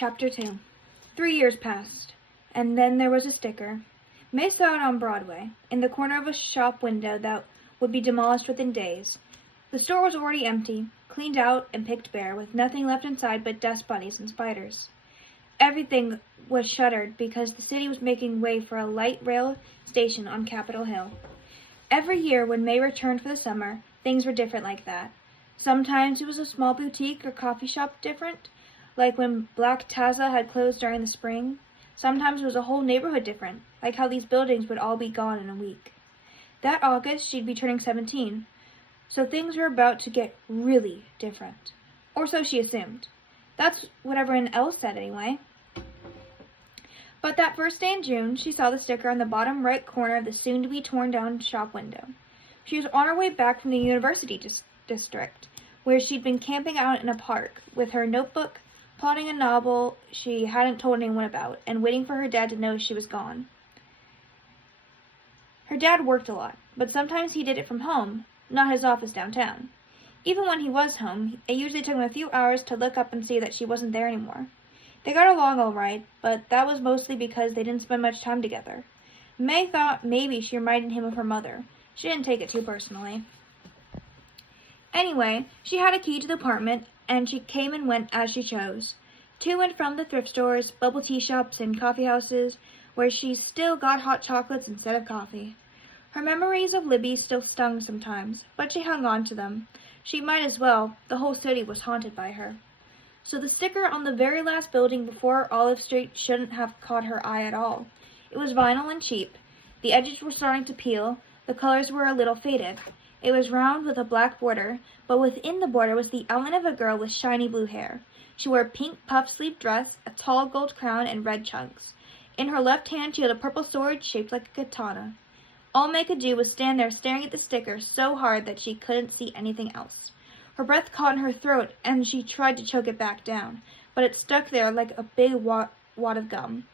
Chapter 2. 3 years passed, and then there was a sticker. May saw it on Broadway, in the corner of a shop window that would be demolished within days. The store was already empty, cleaned out and picked bare, with nothing left inside but dust bunnies and spiders. Everything was shuttered because the city was making way for a light rail station on Capitol Hill. Every year when May returned for the summer, things were different like that. Sometimes it was a small boutique or coffee shop different, like when Black Taza had closed during the spring. Sometimes it was a whole neighborhood different, like how these buildings would all be gone in a week. That August, she'd be turning 17, so things were about to get really different. Or so she assumed. That's what everyone else said anyway. But that first day in June, she saw the sticker on the bottom right corner of the soon-to-be torn-down shop window. She was on her way back from the university district, where she'd been camping out in a park, with her notebook, plotting a novel she hadn't told anyone about, and waiting for her dad to know she was gone. Her dad worked a lot, but sometimes he did it from home, not his office downtown. Even when he was home, it usually took him a few hours to look up and see that she wasn't there anymore. They got along all right, but that was mostly because they didn't spend much time together. May thought maybe she reminded him of her mother. She didn't take it too personally. Anyway, she had a key to the apartment, and she came and went as she chose, to and from the thrift stores, bubble tea shops, and coffee houses, where she still got hot chocolates instead of coffee. Her memories of Libby still stung sometimes, but she hung on to them. She might as well. The whole city was haunted by her. So the sticker on the very last building before Olive Street shouldn't have caught her eye at all. It was vinyl and cheap. The edges were starting to peel. The colors were a little faded. It was round with a black border, but within the border was the outline of a girl with shiny blue hair. She wore a pink puff-sleeve dress, a tall gold crown, and red chunks. In her left hand she held a purple sword shaped like a katana. All May could do was stand there staring at the sticker so hard that she couldn't see anything else. Her breath caught in her throat, and she tried to choke it back down, but it stuck there like a big wad of gum.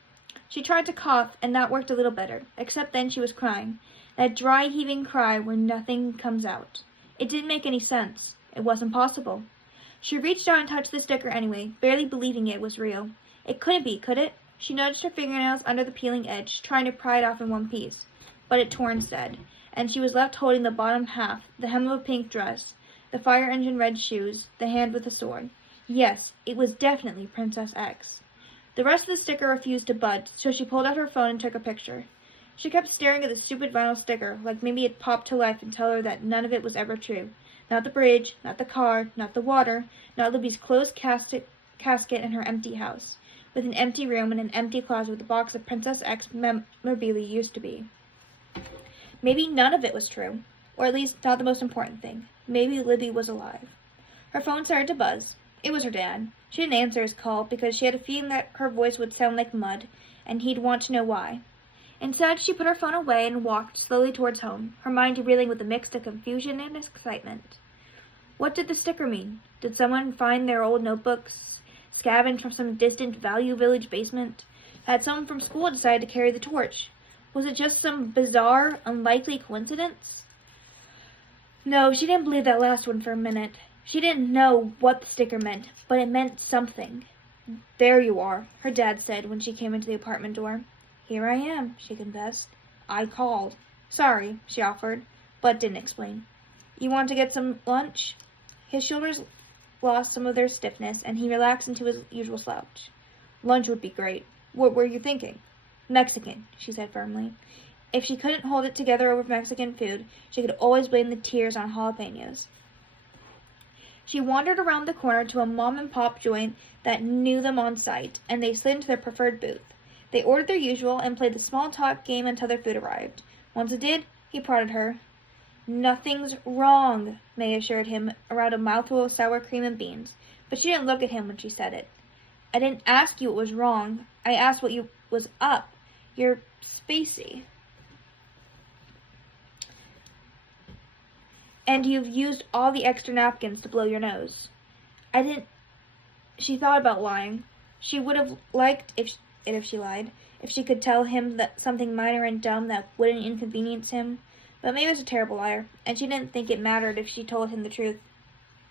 She tried to cough, and that worked a little better, except then she was crying. That dry, heaving cry where nothing comes out. It didn't make any sense. It wasn't possible. She reached out and touched the sticker anyway, barely believing it was real. It couldn't be, could it? She nudged her fingernails under the peeling edge, trying to pry it off in one piece. But it tore instead, and she was left holding the bottom half, the hem of a pink dress, the fire engine red shoes, the hand with the sword. Yes, it was definitely Princess X. The rest of the sticker refused to budge, so she pulled out her phone and took a picture. She kept staring at the stupid vinyl sticker, like maybe it popped to life and tell her that none of it was ever true. Not the bridge, not the car, not the water, not Libby's closed casket in her empty house, with an empty room and an empty closet with a box of Princess X memorabilia used to be. Maybe none of it was true, or at least not the most important thing. Maybe Libby was alive. Her phone started to buzz. It was her dad. She didn't answer his call because she had a feeling that her voice would sound like mud, and he'd want to know why. Instead, she put her phone away and walked slowly towards home, her mind reeling with a mix of confusion and excitement. What did the sticker mean? Did someone find their old notebooks, scavenged from some distant Value Village basement? Had someone from school decided to carry the torch? Was it just some bizarre, unlikely coincidence? No, she didn't believe that last one for a minute. She didn't know what the sticker meant, but it meant something. "There you are," her dad said when she came into the apartment door. "Here I am," she confessed. "I called." "Sorry," she offered, but didn't explain. "You want to get some lunch?" His shoulders lost some of their stiffness, and he relaxed into his usual slouch. "Lunch would be great. What were you thinking?" "Mexican," she said firmly. If she couldn't hold it together over Mexican food, she could always blame the tears on jalapenos. She wandered around the corner to a mom-and-pop joint that knew them on sight, and they slid into their preferred booth. They ordered their usual and played the small-talk game until their food arrived. Once it did, he prodded her. "Nothing's wrong," May assured him around a mouthful of sour cream and beans, but she didn't look at him when she said it. "I didn't ask you what was wrong. I asked what was up. You're spacey. And you've used all the extra napkins to blow your nose." "I didn't—" She thought about lying. She would have liked if she lied, if she could tell him that something minor and dumb that wouldn't inconvenience him. But May was a terrible liar, and she didn't think it mattered if she told him the truth.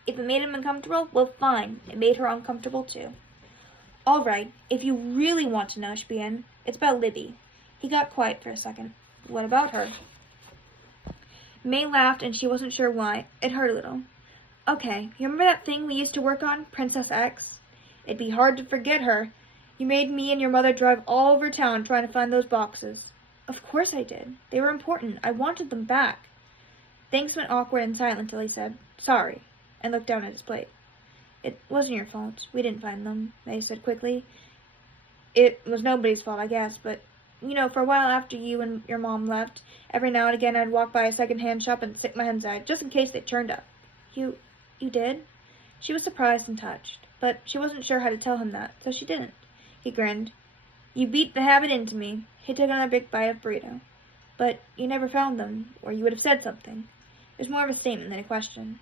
If it made him uncomfortable, well, fine. It made her uncomfortable, too. All right, if you really want to know, she began. It's about Libby. He got quiet for a second. What about her? May laughed, and she wasn't sure why. It hurt a little. Okay, you remember that thing we used to work on, Princess X? It'd be hard to forget her. You made me and your mother drive all over town trying to find those boxes. Of course I did. They were important. I wanted them back. Things went awkward and silent until he said, Sorry, and looked down at his plate. It wasn't your fault. We didn't find them, May said quickly. It was nobody's fault, I guess, but, for a while after you and your mom left, every now and again I'd walk by a second-hand shop and stick my head inside, just in case they turned up. You did? She was surprised and touched, but she wasn't sure how to tell him that, so she didn't. He grinned. You beat the habit into me. He took another big bite of burrito. But you never found them, or you would have said something. It was more of a statement than a question.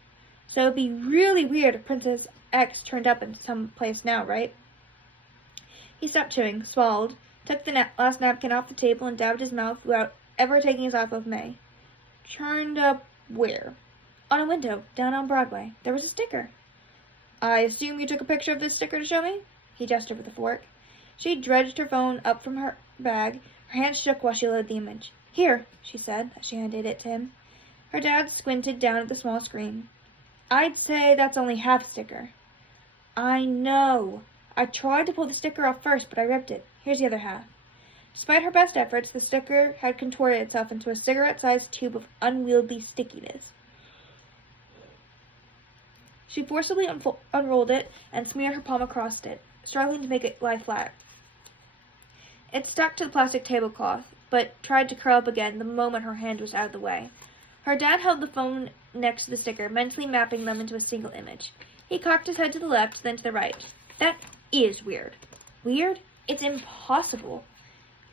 So it'd be really weird if Princess X turned up in some place now, right? He stopped chewing, swallowed, took the last napkin off the table and dabbed his mouth without ever taking his eyes off May. Turned up where? On a window, down on Broadway. There was a sticker. I assume you took a picture of this sticker to show me? He gestured with a fork. She dredged her phone up from her bag. Her hands shook while she loaded the image. Here, she said, as she handed it to him. Her dad squinted down at the small screen. I'd say that's only half a sticker. I know. I tried to pull the sticker off first, but I ripped it. Here's the other half. Despite her best efforts, the sticker had contorted itself into a cigarette-sized tube of unwieldy stickiness. She forcibly unrolled it and smeared her palm across it, struggling to make it lie flat. It stuck to the plastic tablecloth, but tried to curl up again the moment her hand was out of the way. Her dad held the phone next to the sticker, mentally mapping them into a single image. He cocked his head to the left, then to the right. That is weird. Weird? It's impossible.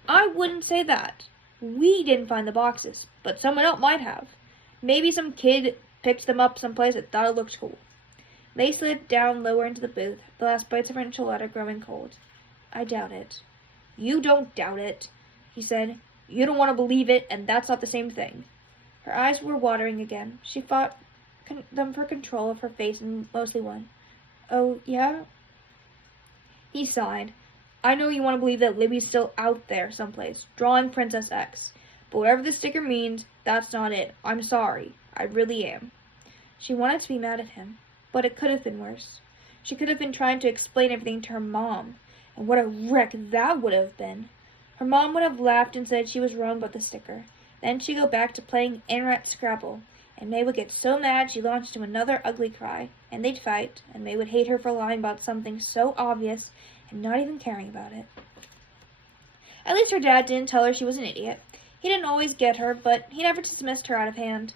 I wouldn't say that. We didn't find the boxes, but someone else might have. Maybe some kid picked them up someplace that thought it looked cool. May slid down lower into the booth, the last bites of her enchilada growing cold. I doubt it. You don't doubt it, he said. You don't want to believe it, and that's not the same thing. Her eyes were watering again. She fought them for control of her face and mostly won. Oh, yeah? He sighed. I know you want to believe that Libby's still out there someplace, drawing Princess X. But whatever the sticker means, that's not it. I'm sorry. I really am. She wanted to be mad at him, but it could have been worse. She could have been trying to explain everything to her mom, and what a wreck that would have been. Her mom would have laughed and said she was wrong about the sticker. Then she'd go back to playing Internet Scrabble, and May would get so mad she launched into another ugly cry, and they'd fight, and May would hate her for lying about something so obvious and not even caring about it. At least her dad didn't tell her she was an idiot. He didn't always get her, but he never dismissed her out of hand.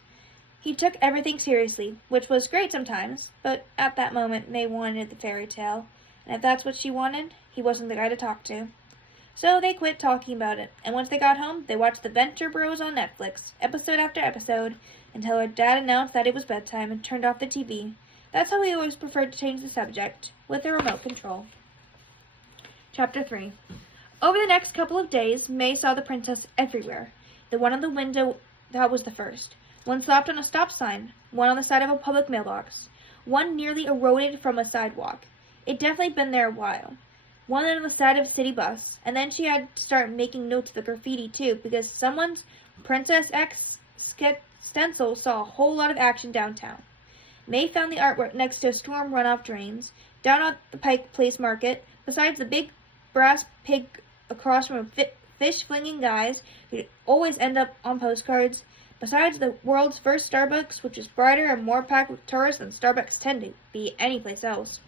He took everything seriously, which was great sometimes, but at that moment May wanted the fairy tale, and if that's what she wanted, he wasn't the guy to talk to. So they quit talking about it, and once they got home, they watched The Venture Bros on Netflix, episode after episode, until her dad announced that it was bedtime and turned off the TV. That's how he always preferred to change the subject, with a remote control. Chapter 3. Over the next couple of days, May saw the princess everywhere. The one on the window, that was the first. One slapped on a stop sign, one on the side of a public mailbox, one nearly eroded from a sidewalk. It'd definitely been there a while. One on the side of a city bus, and then she had to start making notes of the graffiti too, because someone's Princess X stencil saw a whole lot of action downtown. May found the artwork next to storm runoff drains, down at the Pike Place Market, besides the big brass pig across from fish-flinging guys who'd always end up on postcards, besides the world's first Starbucks, which was brighter and more packed with tourists than Starbucks tend to be anyplace else.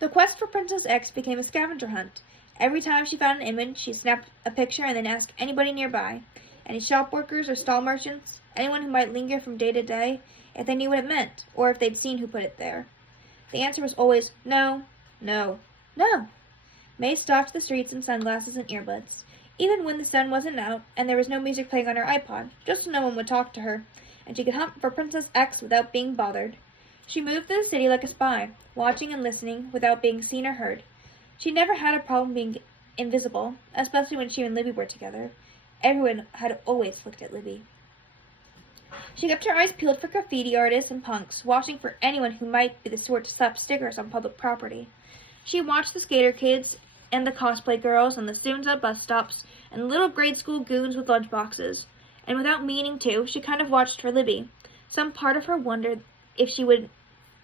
The quest for Princess X became a scavenger hunt. Every time she found an image, she snapped a picture and then asked anybody nearby, any shop workers or stall merchants, anyone who might linger from day to day, if they knew what it meant, or if they'd seen who put it there. The answer was always, no, no, no. May stalked the streets in sunglasses and earbuds, even when the sun wasn't out and there was no music playing on her iPod, just so no one would talk to her, and she could hunt for Princess X without being bothered. She moved through the city like a spy, watching and listening without being seen or heard. She never had a problem being invisible, especially when she and Libby were together. Everyone had always looked at Libby. She kept her eyes peeled for graffiti artists and punks, watching for anyone who might be the sort to slap stickers on public property. She watched the skater kids and the cosplay girls and the students at bus stops and little grade school goons with lunchboxes. And without meaning to, she kind of watched for Libby. Some part of her wondered if she would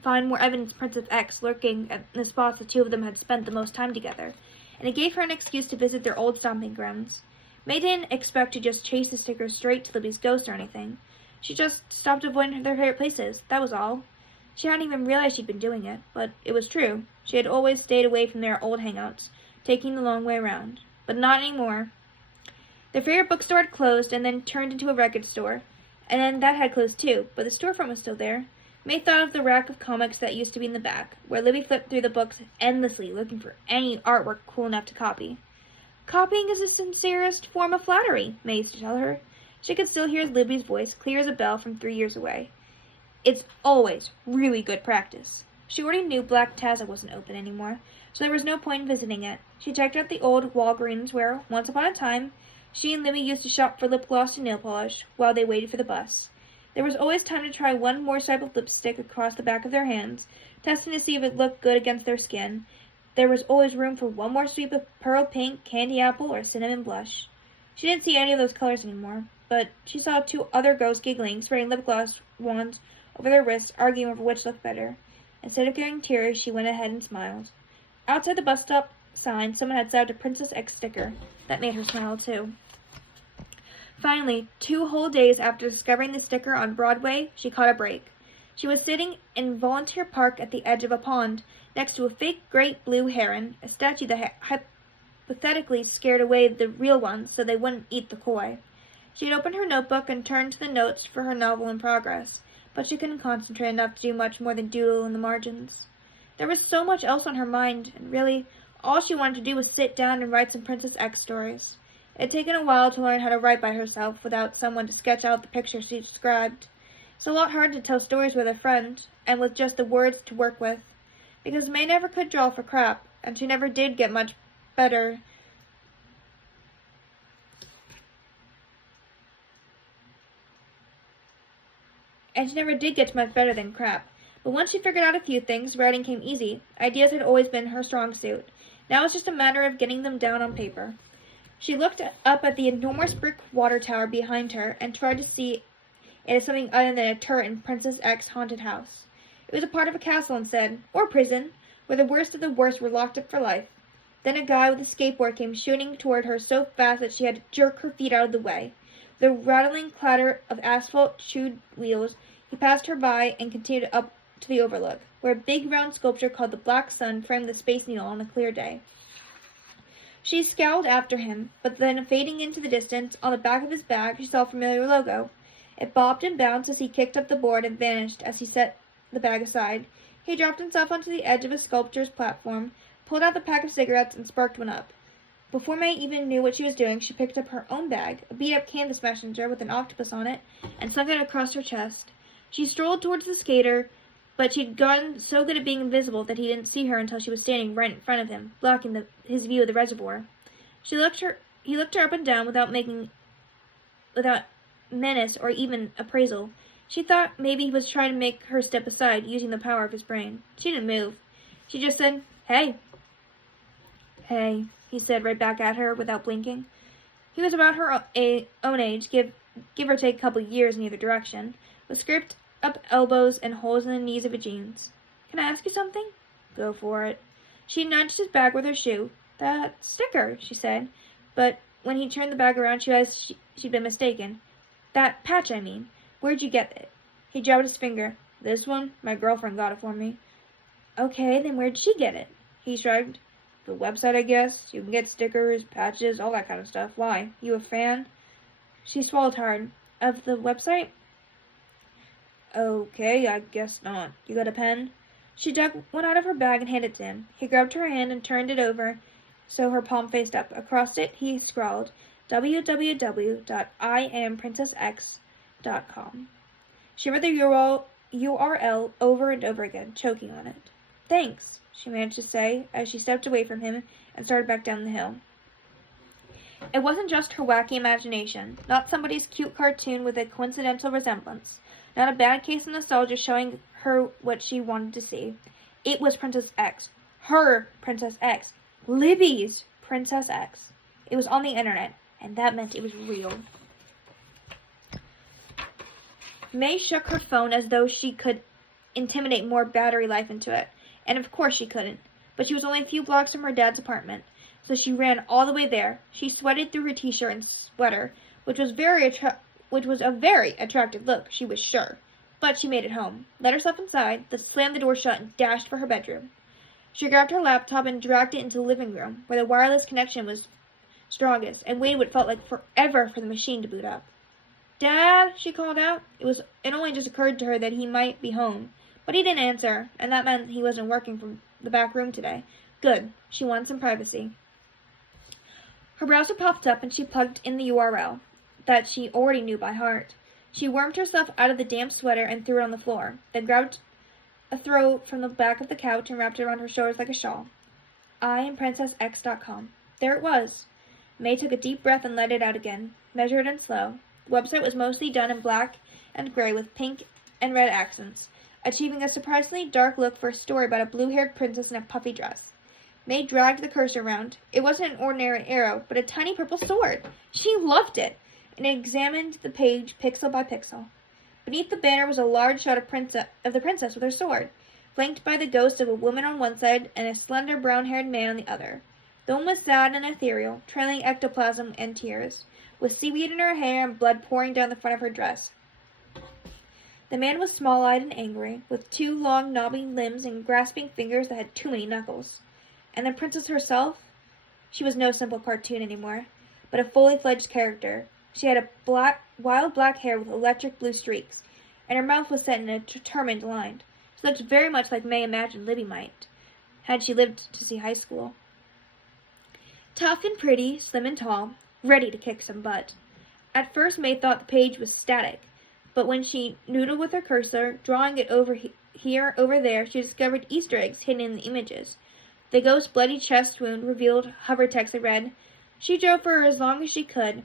find more evidence of Princess X lurking at the spots the two of them had spent the most time together, and it gave her an excuse to visit their old stomping grounds. May didn't expect to just chase the stickers straight to Libby's ghost or anything. She just stopped avoiding their favorite places, that was all. She hadn't even realized she'd been doing it, but it was true. She had always stayed away from their old hangouts, taking the long way around. But not anymore. Their favorite bookstore had closed and then turned into a record store, and then that had closed too, but the storefront was still there. May thought of the rack of comics that used to be in the back, where Libby flipped through the books endlessly, looking for any artwork cool enough to copy. Copying is the sincerest form of flattery, May used to tell her. She could still hear Libby's voice, clear as a bell from 3 years away. It's always really good practice. She already knew Black Taza wasn't open anymore, so there was no point in visiting it. She checked out the old Walgreens where, once upon a time, she and Libby used to shop for lip gloss and nail polish while they waited for the bus. There was always time to try one more stripe of lipstick across the back of their hands, testing to see if it looked good against their skin. There was always room for one more sweep of pearl pink, candy apple, or cinnamon blush. She didn't see any of those colors anymore, but she saw 2 other girls giggling, spreading lip gloss wands over their wrists, arguing over which looked better. Instead of getting tears, she went ahead and smiled. Outside the bus stop sign, someone had set out a Princess X sticker. That made her smile, too. Finally, 2 whole days after discovering the sticker on Broadway, she caught a break. She was sitting in Volunteer Park at the edge of a pond, next to a fake great blue heron, a statue that hypothetically scared away the real ones so they wouldn't eat the koi. She had opened her notebook and turned to the notes for her novel in progress, but she couldn't concentrate enough to do much more than doodle in the margins. There was so much else on her mind, and really, all she wanted to do was sit down and write some Princess X stories. It had taken a while to learn how to write by herself without someone to sketch out the picture she described. It's a lot harder to tell stories with a friend, and with just the words to work with, because May never could draw for crap, and she never did get much better. Than crap. But once she figured out a few things, writing came easy. Ideas had always been her strong suit. Now it's just a matter of getting them down on paper. She looked up at the enormous brick water tower behind her and tried to see it as something other than a turret in Princess X's haunted house. It was a part of a castle instead, or prison, where the worst of the worst were locked up for life. Then a guy with a skateboard came shooting toward her so fast that she had to jerk her feet out of the way. With a rattling clatter of asphalt-chewed wheels, he passed her by and continued up to the overlook, where a big round sculpture called the Black Sun framed the Space Needle on a clear day. She scowled after him, but then fading into the distance, on the back of his bag, she saw a familiar logo. It bobbed and bounced as he kicked up the board and vanished as he set the bag aside. He dropped himself onto the edge of a sculpture's platform, pulled out the pack of cigarettes, and sparked one up. Before May even knew what she was doing, she picked up her own bag, a beat-up canvas messenger with an octopus on it, and slung it across her chest. She strolled towards the skater, but she'd gotten so good at being invisible that he didn't see her until she was standing right in front of him, blocking his view of the reservoir. He looked her up and down without menace or even appraisal. She thought maybe he was trying to make her step aside, using the power of his brain. She didn't move. She just said, "Hey." "Hey," he said right back at her without blinking. He was about her own age, give or take a couple years in either direction, with scraped up elbows and holes in the knees of his jeans. "Can I ask you something?" "Go for it." She nudged his bag with her shoe. "That sticker," she said, but when he turned the bag around, she realized she'd been mistaken. "That patch, I mean. Where'd you get it?" He jabbed his finger. "This one? My girlfriend got it for me." "Okay, then where'd she get it?" He shrugged. "The website, I guess. You can get stickers, patches, all that kind of stuff. Why? You a fan?" She swallowed hard. "Of the website?" "Okay, I guess not. You got a pen?" She dug one out of her bag and handed it to him. He grabbed her hand and turned it over so her palm faced up. Across it, he scrawled, www.IamPrincessX.com. She read the URL over and over again, choking on it. "Thanks," she managed to say as she stepped away from him and started back down the hill. It wasn't just her wacky imagination, not somebody's cute cartoon with a coincidental resemblance, not a bad case of nostalgia showing her what she wanted to see. It was Princess X, her Princess X. Libby's Princess X. It was on the internet, and that meant it was real. May shook her phone as though she could intimidate more battery life into it, and of course she couldn't. But she was only a few blocks from her dad's apartment, so she ran all the way there. She sweated through her t-shirt and sweater, which was a very attractive look, she was sure. But she made it home, let herself inside, then slammed the door shut and dashed for her bedroom. She grabbed her laptop and dragged it into the living room, where the wireless connection was strongest, and waited what felt like forever for the machine to boot up. "Dad," she called out. It only just occurred to her that he might be home, but he didn't answer, and that meant he wasn't working from the back room today. Good. She wanted some privacy. Her browser popped up and she plugged in the URL that she already knew by heart. She wormed herself out of the damp sweater and threw it on the floor, then grabbed a throw from the back of the couch and wrapped it around her shoulders like a shawl. I am PrincessX.com. There it was. May took a deep breath and let it out again, measured and slow. The website was mostly done in black and gray with pink and red accents, achieving a surprisingly dark look for a story about a blue-haired princess in a puffy dress. May dragged the cursor around. It wasn't an ordinary arrow, but a tiny purple sword. She loved it, and examined the page pixel by pixel. Beneath the banner was a large shot of the princess with her sword, flanked by the ghost of a woman on one side and a slender brown-haired man on the other. The woman was sad and ethereal, trailing ectoplasm and tears, with seaweed in her hair and blood pouring down the front of her dress. The man was small-eyed and angry, with 2 long, knobby limbs and grasping fingers that had too many knuckles. And the princess herself? She was no simple cartoon anymore, but a fully fledged character. She had wild black hair with electric blue streaks, and her mouth was set in a determined line. She looked very much like May imagined Libby might, had she lived to see high school. Tough and pretty, slim and tall, ready to kick some butt. At first May thought the page was static, but when she noodled with her cursor, drawing it over here, over there, she discovered Easter eggs hidden in the images. The ghost's bloody chest wound revealed hover text that read, "She drove for her as long as she could."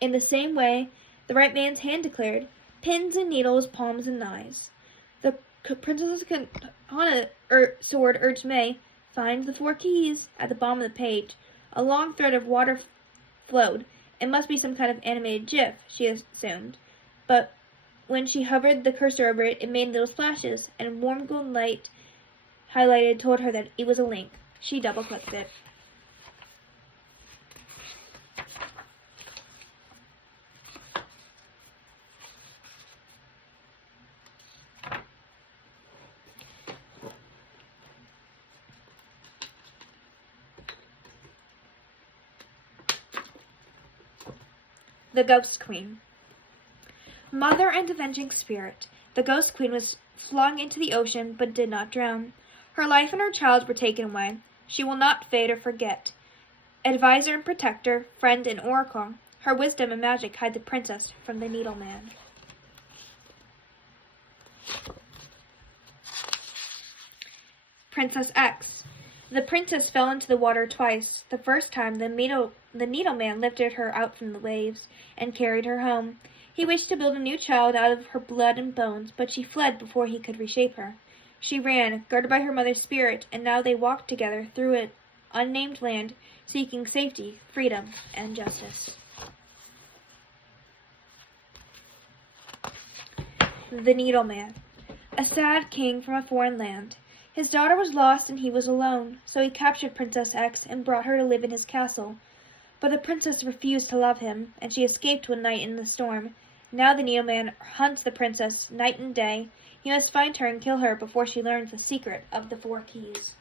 In the same way, the right man's hand declared, "Pins and needles, palms and knives." The princess's katana sword urged May, "Finds the 4 keys." At the bottom of the page, a long thread of water flowed. It must be some kind of animated GIF, she assumed. But when she hovered the cursor over it, it made little splashes, and warm golden light highlighted told her that it was a link. She double-clicked it. The Ghost Queen. Mother and avenging spirit, the Ghost Queen was flung into the ocean but did not drown. Her life and her child were taken away. She will not fade or forget. Advisor and protector, friend and oracle, her wisdom and magic hide the princess from the Needle Man. Princess X. The princess fell into the water twice. The first time, the Needle Man lifted her out from the waves and carried her home. He wished to build a new child out of her blood and bones, but she fled before he could reshape her. She ran, guarded by her mother's spirit, and now they walked together through an unnamed land, seeking safety, freedom, and justice. The Needle Man. A sad king from a foreign land. His daughter was lost and he was alone, so he captured Princess X and brought her to live in his castle. But the princess refused to love him, and she escaped one night in the storm. Now the Needle Man hunts the princess night and day. He must find her and kill her before she learns the secret of the 4 keys.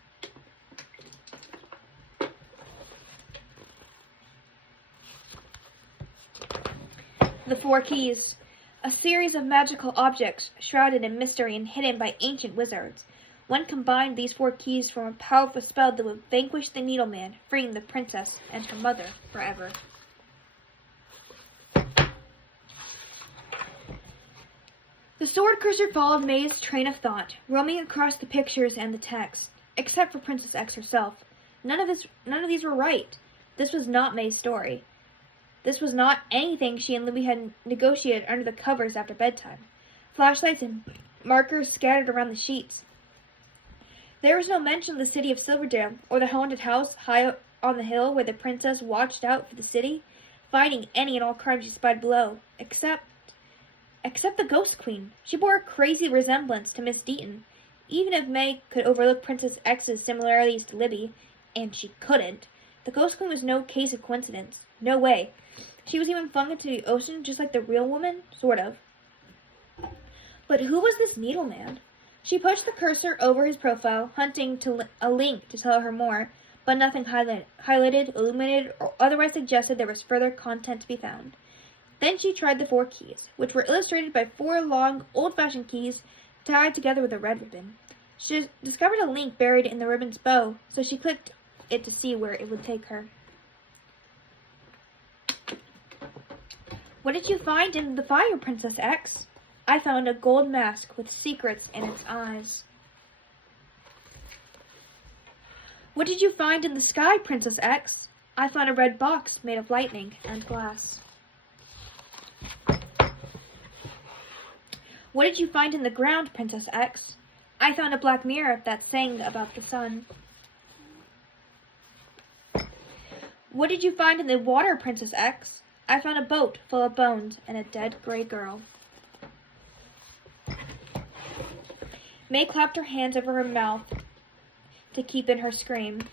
The 4 keys. A series of magical objects shrouded in mystery and hidden by ancient wizards. When combined, these 4 keys form a powerful spell that would vanquish the Needle Man, freeing the princess and her mother forever. The sword cursor followed May's train of thought, roaming across the pictures and the text, except for Princess X herself. None of these were right. This was not May's story. This was not anything she and Libby had negotiated under the covers after bedtime. Flashlights and markers scattered around the sheets. There was no mention of the city of Silverdale, or the haunted house high on the hill where the princess watched out for the city, fighting any and all crimes she spied below, except the Ghost Queen. She bore a crazy resemblance to Miss Deaton. Even if Meg could overlook Princess X's similarities to Libby, and she couldn't, the Ghost Queen was no case of coincidence. No way. She was even flung into the ocean just like the real woman, sort of. But who was this Needleman? She pushed the cursor over his profile, hunting a link to tell her more, but nothing highlighted, illuminated, or otherwise suggested there was further content to be found. Then she tried the 4 keys, which were illustrated by 4 long, old-fashioned keys tied together with a red ribbon. She discovered a link buried in the ribbon's bow, so she clicked it to see where it would take her. What did you find in the fire, Princess X? I found a gold mask with secrets in its eyes. What did you find in the sky, Princess X? I found a red box made of lightning and glass. What did you find in the ground, Princess X? I found a black mirror that sang about the sun. What did you find in the water, Princess X? I found a boat full of bones and a dead gray girl. May clapped her hands over her mouth to keep in her scream.